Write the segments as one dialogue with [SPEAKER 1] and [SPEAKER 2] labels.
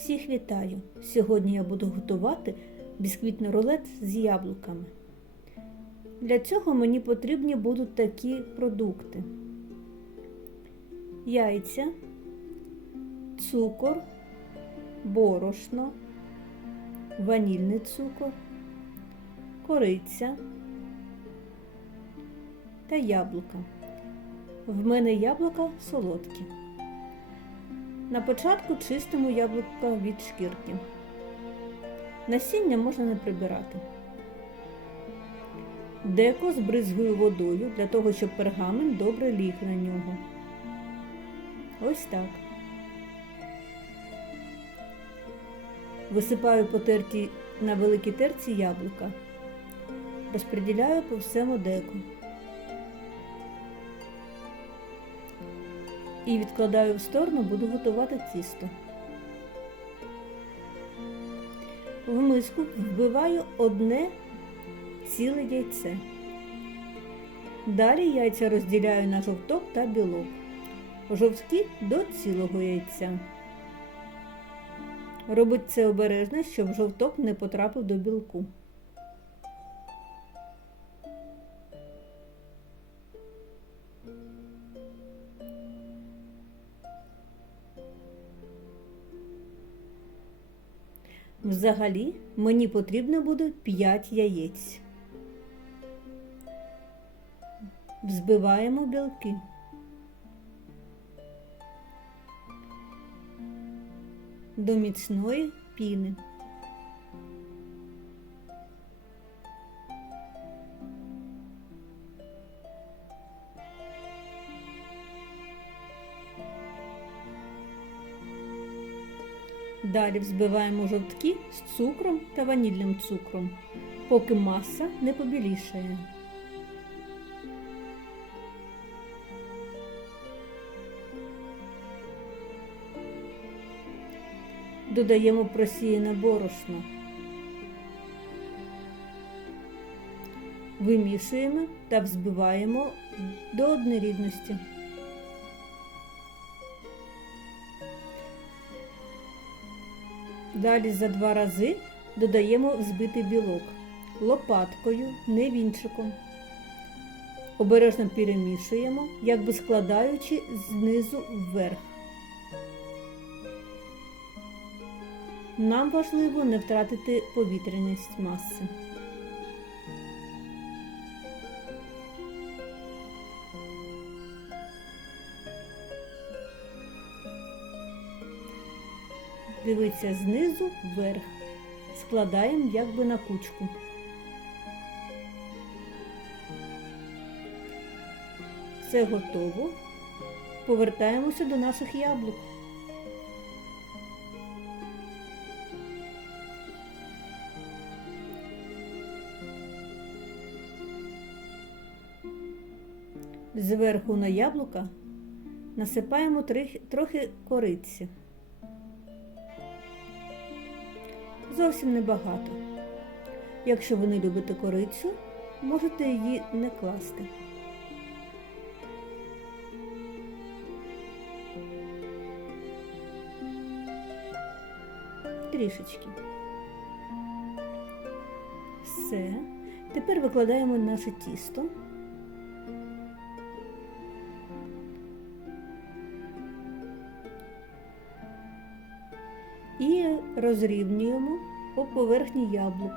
[SPEAKER 1] Всіх вітаю! Сьогодні я буду готувати бісквітний рулет з яблуками. Для цього мені потрібні будуть такі продукти: яйця, цукор, борошно, ванільний цукор, кориця та яблука. В мене яблука солодкі. На початку чистимо яблука від шкірки. Насіння можна не прибирати. Деко збризгую водою для того, щоб пергамент добре ліг на нього. Ось так. Висипаю потерті на великій терці яблука. Розподіляю по всьому деку. І відкладаю в сторону, буду готувати тісто. В миску вбиваю одне ціле яйце. Далі яйця розділяю на жовток та білок. Жовтки до цілого яйця. Робить це обережно, щоб жовток не потрапив до білку. Взагалі мені потрібно буде 5 яєць. Взбиваємо білки. До міцної піни. Далі взбиваємо жовтки з цукром та ванільним цукром, поки маса не побілішає. Додаємо просіяне борошно. Вимішуємо та взбиваємо до однорідності. Далі за два рази додаємо взбитий білок лопаткою, не вінчиком. Обережно перемішуємо, якби складаючи знизу вверх. Нам важливо не втратити повітряність маси. Дивиться знизу вверх. Складаємо якби на кучку. Все готово. Повертаємося до наших яблук. Зверху на яблука насипаємо трохи кориці. Зовсім небагато. Якщо ви не любите корицю, можете її не класти. Трішечки. Все. Тепер викладаємо наше тісто. І розрівнюємо по поверхні яблук.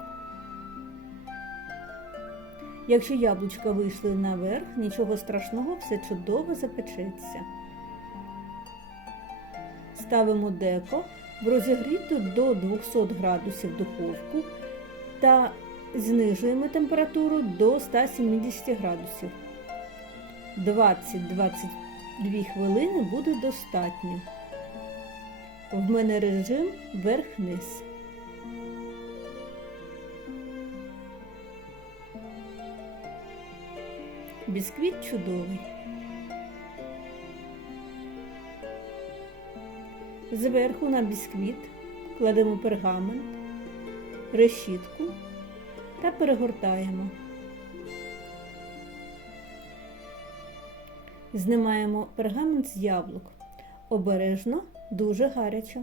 [SPEAKER 1] Якщо яблучка вийшли наверх, нічого страшного, все чудово запечеться. Ставимо деко в розігріту до 200 градусів духовку та знижуємо температуру до 170 градусів. 20-22 хвилини буде достатньо. В мене режим верх-низ. Бісквіт чудовий. Зверху на бісквіт кладемо пергамент, решітку та перегортаємо. Знімаємо пергамент з яблук. Обережно, дуже гаряче.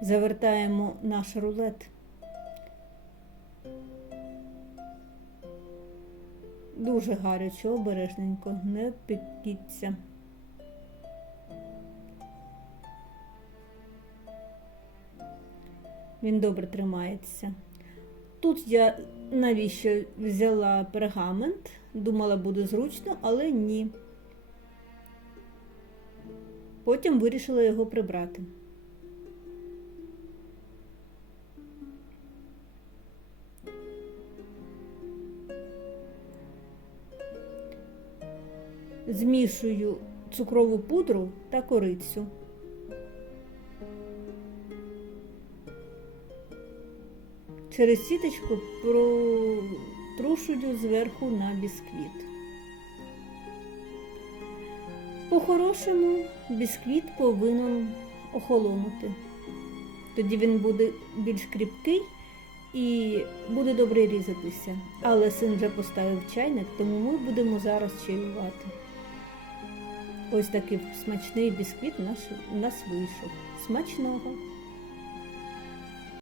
[SPEAKER 1] Завертаємо наш рулет. Дуже гаряче, обережненько, не пекіться. Він добре тримається. Тут я навіщо взяла пергамент, думала буде зручно, але ні. Потім вирішила його прибрати. Змішую цукрову пудру та корицю. Через сіточку протрушую зверху на бісквіт. По-хорошому бісквіт повинен охолонути. Тоді він буде більш кріпкий і буде добре різатися. Але син вже поставив чайник, тому ми будемо зараз чаювати. Ось такий смачний бісквіт наш, нас вийшов. Смачного!